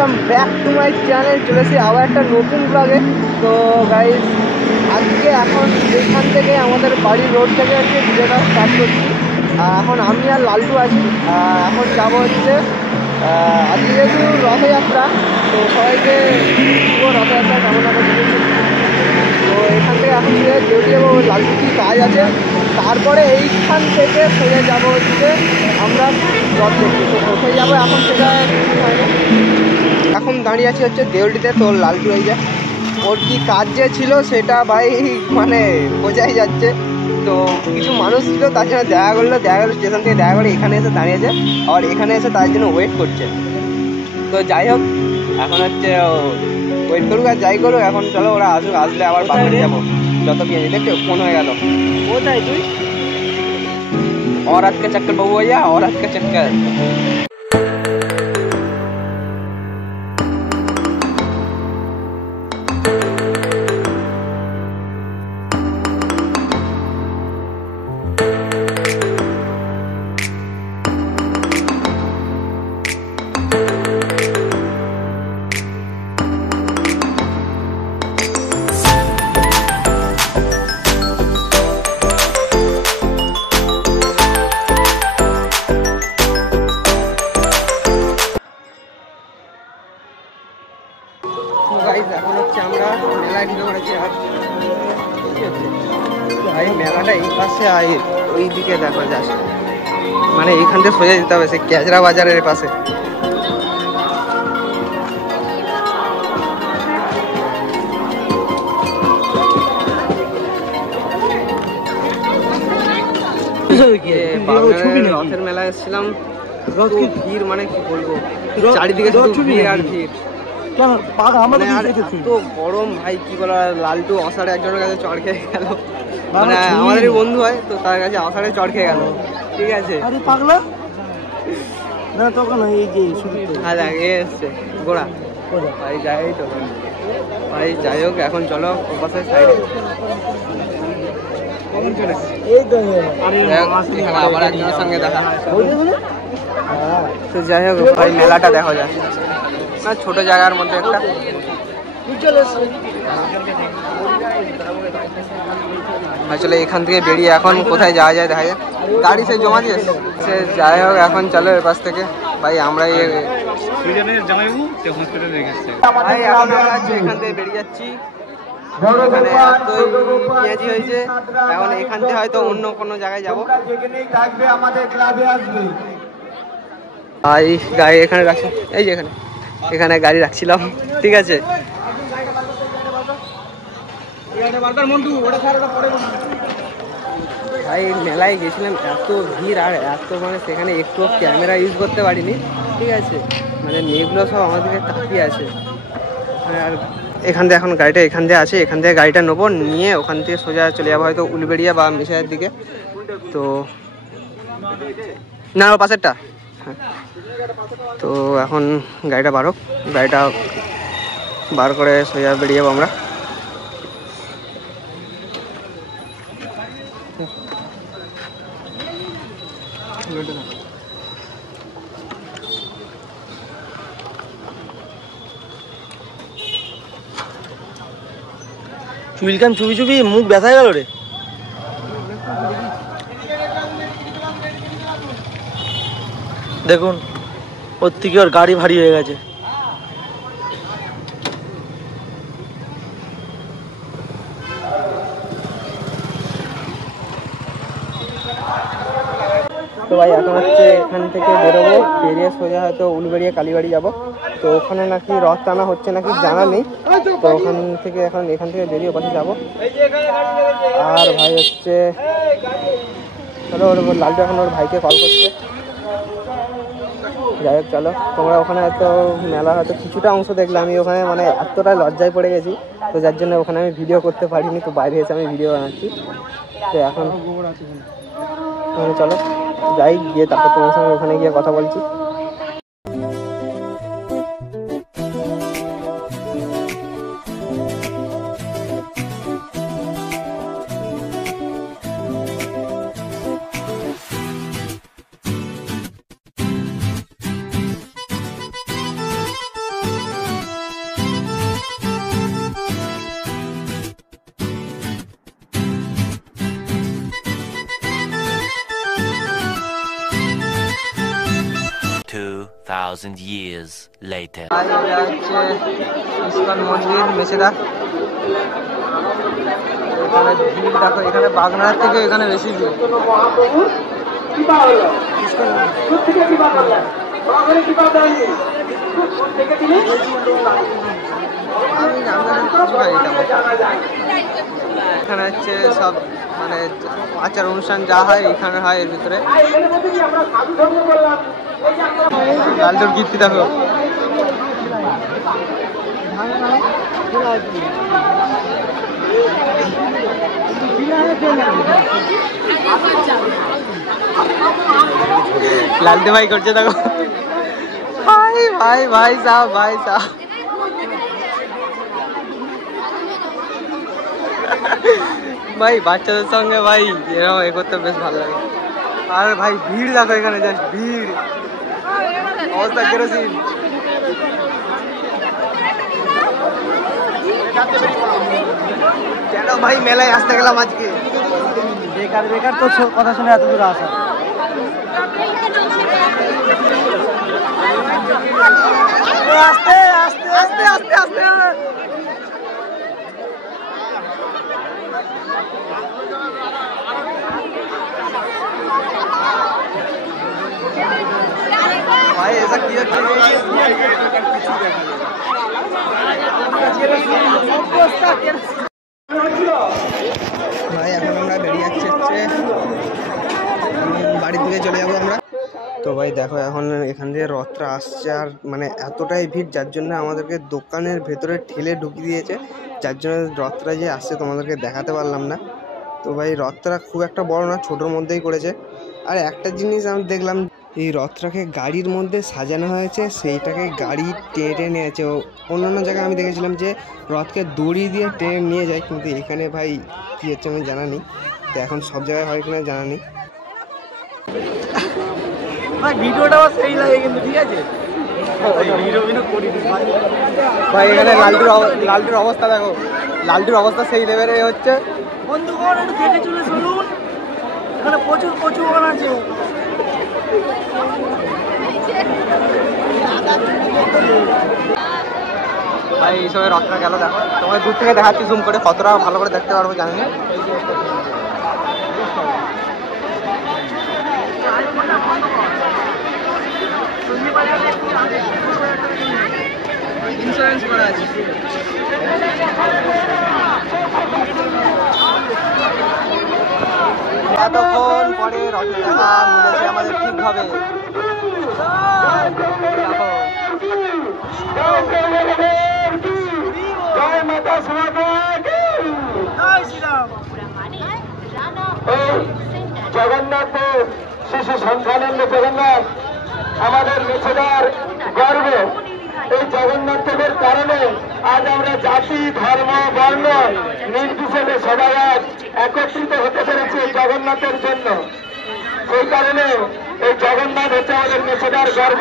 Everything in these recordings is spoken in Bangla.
Welcome back to my channel. চলেছি আবার একটা নতুন ব্লগে। তো গাইস আজকে এখন এখান থেকে আমাদের বাড়ির রোড থেকে হচ্ছে ভিডিওটা স্টার্ট করছি। এখন আমি আর লালটু আছি। এখন যাবো হচ্ছে আজকে যেহেতু রথযাত্রা, তো সবাইকে শুভ রথযাত্রা কামনা করছি। তো এখান থেকে এখন বেরিয়ে যাবো, লালটু কি কাজ আছে, তারপরে এইখান থেকে সোজা যাবো হচ্ছে আমরা রথ দেখতে। তো কোথায় যাবো এখন সেটা এখন দাঁড়িয়ে আছি হচ্ছে দেউলিতে। তো লালটু এই যে ওর কি কাজ যে ছিল সেটা ভাই মানে বোঝাই যাচ্ছে। তো কিছু মানুষ ছিল, তার জন্য দেখা করলো স্টেশন থেকে দেখা করে এখানে এসে দাঁড়িয়েছে, আর এখানে এসে তার জন্য ওয়েট করছে। তো যাই হোক, এখন হচ্ছে ওয়েট করুক আর যাই করুক, এখন চলো ওরা আসুক, আসলে আবার বাড়ি যাবো। যত কি দেখছো ফোন হয়ে গেল। কোথায় তুই? औरत का चक्कर बहू भैया, औरत का चक्कर। এখন হচ্ছে আমরা মেলায় ঢুকে পড়েছি। আর ভাই মেলাটা এই পাশে আর ওই দিকে দেখা যাস, মানে এইখান থেকে সোজা যেতে হবে, সেই ক্যাজরা বাজারের পাশে। রথের মেলায় এসেছিলাম, ভিড় মানে কি বলবো, চারিদিকে ভিড় আর ভিড়। তো গরম ভাই কি বলো। লালটু অসারে একজনের কাছে চড় খেয়ে গেল, মানে আমাদেরই বন্ধু হয়, তো তার কাছে অসারে চড় খেয়ে গেল। ঠিক আছে পাগলা না তখন এই যে এসছে গোড়া ভাই, যাই তো ভাই। যাই হোক, এখন চলো ও পাশে সাইডে। আবার একজনের সঙ্গে দেখা। তো যাই হোক ভাই, মেলাটা দেখা যায় না, ছোট জায়গার মধ্যে একটা। আসলে এখান থেকে বেরিয়ে এখন কোথায় যাওয়া যায় দেখা যায়। গাড়ি সে জমা দিয়েছে। যাই হোক, এখন চলো এর পাশ থেকে ভাই আমরা এখান থেকে বেরিয়ে যাচ্ছি। এখানে এতই পেঁয়াজি হয়েছে, এখন এখান থেকে হয়তো অন্য কোনো জায়গায় যাবো। গাড়ি এখানে রাখছি, এই যে এখানে গাড়ি রাখছিলাম। ঠিক আছে, ভাই মেলায় গেছিলাম, এত ভিড় আর এত মানে সেখানে একটু ক্যামেরা ইউজ করতে পারিনি। ঠিক আছে, মানে মেয়েগুলো সব আমাদেরকে তাকিয়ে আছে। আর এখান থেকে এখন গাড়িটা এখান থেকে আছে, এখান থেকে গাড়িটা নেবো, নিয়ে ওখান থেকে সোজা চলে যাবো হয়তো উলবেড়িয়া বা মিশাইয়ের দিকে। তো না ও পাশেরটা, হ্যাঁ। তো এখন গাড়িটা বার করে সোজা বেরিয়ে যাবো আমরা। চুলকান চুপি চুপি মুখ ব্যথা গেল রে। দেখুন ওর থেকে ওর গাড়ি ভারী হয়ে গেছে। তো ভাই এখন হচ্ছে এখান থেকে বেরোবো, বেরিয়ে সোজা হয়তো উলবেড়িয়া কালীবাড়ি যাব। তো ওখানে নাকি রথ টানা হচ্ছে নাকি জানা নেই। তো ওখান থেকে এখান থেকে বেরিয়ে ওখানে যাবো। আর ভাই হচ্ছে চলো, ওর লালটু এখন ওর ভাইকে কল করছে। যাই হোক চলো, তোমরা ওখানে হয়তো মেলা হয়তো কিছুটা অংশ দেখলে, আমি ওখানে মানে এতটাই লজ্জায় পড়ে গেছি, তো যার জন্য ওখানে আমি ভিডিও করতে পারিনি। তো বাইরে এসে আমি ভিডিও বানাচ্ছি। তো এখন চলো যাই, গিয়ে তারপর তোমার সঙ্গে ওখানে গিয়ে কথা বলছি। 2,000 years later. ইস্কন মন্দির মেছেদা। এখানে ভিড় দেখো, এখানে বাগনার থেকে এখানে বেশি ভিড়। এখানে হচ্ছে সব মানে আচার অনুষ্ঠান যা হয় এখানে হয় এর ভিতরে। লালটুর কীর্তি দেখো। লালটু ভাই করছে দেখো, ভাই ভাই ভাই সাহ ভাই সাহ। ভাই বাচ্চাদের সঙ্গে ভাই এরকম এ করতে বেশ ভালো লাগে। আর ভাই ভিড় দেখো এখানে, জাস্ট ভিড়, অবস্থা কেরোসিন। কেন ভাই মেলায় আসতে গেলাম আজকে? বেকার বেকার তো কথা শুনে এত দূর আসা। আস্তে আস্তে আস্তে আস্তে আস্তে। भाई ऐसा किया ভাই এখন আমরা বেরিয়ে যাচ্ছি বাড়ির দিকে চলে যাবো আমরা। তো ভাই দেখো এখন এখান দিয়ে রথটা আসছে, আর মানে এতটাই ভিড় যার জন্য আমাদেরকে দোকানের ভেতরে ঠেলে ঢুকিয়ে দিয়েছে, যার জন্য রথটা যে আসছে তোমাদেরকে দেখাতে পারলাম না। তো ভাই রথটা খুব একটা বড় না, ছোটোর মধ্যেই করেছে। আর একটা জিনিস আমি দেখলাম, এই রথটাকে গাড়ির মধ্যে সাজানো হয়েছে, সেইটাকে গাড়ি টেনে নিয়েছে। অন্যান্য জায়গায় আমি দেখেছিলাম যে রথকে দড়ি দিয়ে টেনে নিয়ে যায়, কিন্তু এখানে ভাই কী হচ্ছে আমি জানা নেই। তো এখন সব জায়গায় হয় কিনা জানা নেই। ভিডিওটাও সেই লাগে কিন্তু, ঠিক আছে ভাই এখানে লালটুর অবস্থা দেখো, লালটুর অবস্থা সেই লেভেলে হচ্ছে। বন্ধুগণ একটু দেখে চলে চলুন, এখানে প্রচুর প্রচুর আছে। ভাই এই সময় রথটা গেল দেখো, তোমার দূর থেকে দেখাচ্ছি জুম করে, কতটা ভালো করে দেখতে পারবো জানি না। ইন্স্যুরেন্স করা আছে। এতক্ষণ পরে রথের টাকা মিলেছে আমাদের ঠিকভাবে। জগন্নাথ শিশু সন্তানন্দ জগন্নাথ আমাদের মেছেদার গর্ব। এই জগন্নাথ দেবের কারণে আজ আমরা জাতি ধর্ম বর্ণ নির্বিশেষে সবাই আজ একত্রিত হতে পেরেছি জগন্নাথের জন্য। সেই কারণে এই জগন্নাথ হচ্ছে আমাদের মেছেদার গর্ব।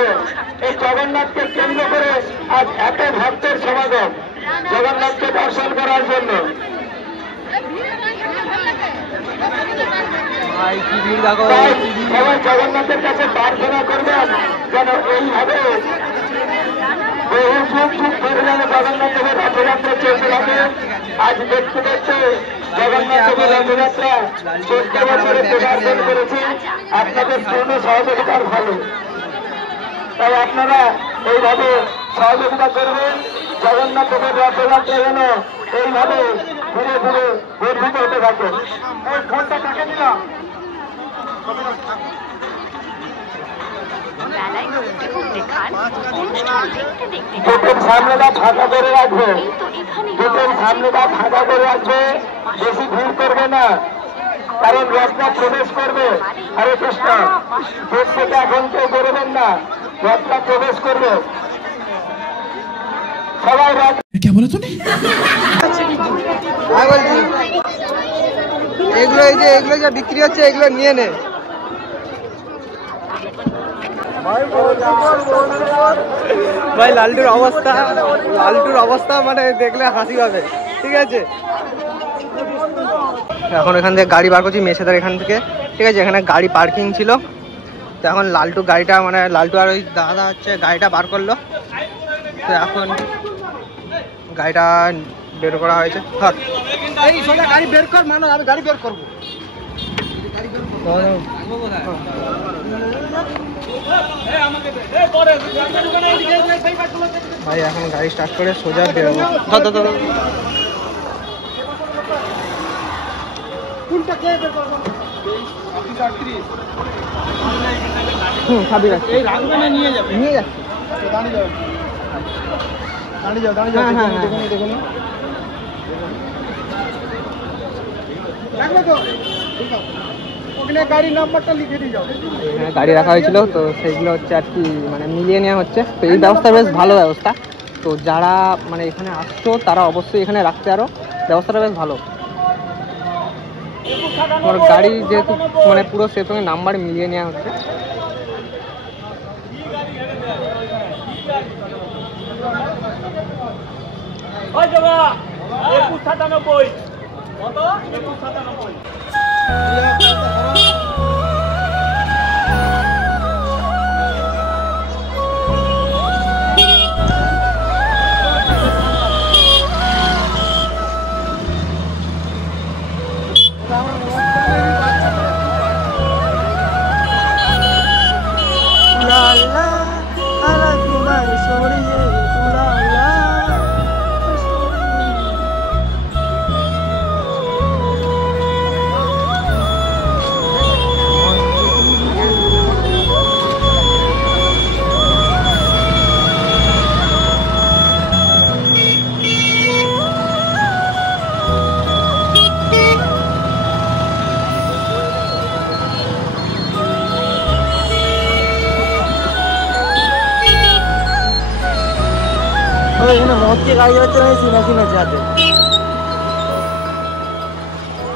এই জগন্নাথকে কেন্দ্র করে আজ এত ভক্তের সমাগম জগন্নাথকে দর্শন করার জন্য। সবাই জগন্নাথের কাছে প্রার্থনা করবেন যেন এইভাবে বহু যুগ যুগ ধরে যেন জগন্নাথ দেবের রথযাত্রা চলতে থাকে। আজ দেখতে দেখতে জগন্নাথ দেবের রথযাত্রা 14 বছরে পদার্পণ করেছে আপনাদের পূর্ণ সহযোগিতার ফলে। তাই আপনারা এইভাবে সহযোগিতা করবেন, জগন্নাথ দেবের রথযাত্রা যেন এইভাবে ধীরে ধীরে বর্ধিত হতে থাকে। এই ফোনটা কাকে দিলাম? দুটোর সামনেটা ফাঁকা করে রাখবে, দুটোর সামনেটা ফাঁকা করে রাখবে, বেশি ভিড় করবে না, কারণ রথটা প্রবেশ করবে। হরে কৃষ্ণ, দূর থেকে এখন কেউ বেরোবেন না, রথটা প্রবেশ করবে। সবাই রথ এগুলো এই যে এগুলো যা বিক্রি হচ্ছে এগুলো নিয়ে নে। ভাই লালটুর অবস্থা মানে দেখলে হাসি পাবে, ঠিক আছে। এখন এখান থেকে গাড়ি বার করছি মেছেদার এখান থেকে, ঠিক আছে। এখানে গাড়ি পার্কিং ছিল, তো এখন লালটু গাড়িটা মানে লালটু আর ওই দাদা হচ্ছে গাড়িটা বার করলো। তো এখন গাড়িটা বের করা হয়েছে। গাড়ি বের কর, মানে আমি গাড়ি বের করবো। ভাই এখন গাড়ি স্টার্ট করে সোজা বেরোবো। নিয়ে গাড়ি নাম্বারটা লিখে দিয়ে যাও। এখানে গাড়ি রাখা হয়েছিল, তো সেইগুলো হচ্ছে আর কি মানে মিলিয়ে নেওয়া হচ্ছে। তো এই ব্যবস্থা বেশ ভালো ব্যবস্থা। তো যারা মানে এখানে আসছো তারা অবশ্যই এখানে রাখতে আরো, ব্যবস্থাটা বেশ ভালো। আমার গাড়ি যেহেতু মানে পুরো সেই সঙ্গে নাম্বার মিলিয়ে নেওয়া হচ্ছে।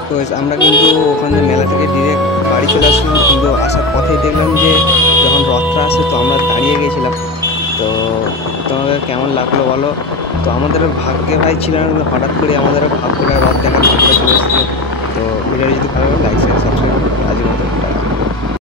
তো আমরা কিন্তু ওখানে মেলা থেকে ডিরেক্ট বাড়ি চলে আসলাম, কিন্তু আসার পথেই দেখলাম যে যখন রথটা আসে তো আমরা দাঁড়িয়ে গেছিলাম। তো তোমাদের কেমন লাগলো বলো। তো আমাদের ভাগ্যে ভাই ছিল না, হঠাৎ করে আমাদের ভাগ্যটা রথ দেখার ভাগ্যটা চলে এসেছিলো। তো ভিডিওটি যদি ভালো লাগে লাইক শেয়ার সাবস্ক্রাইব আজকের মতো।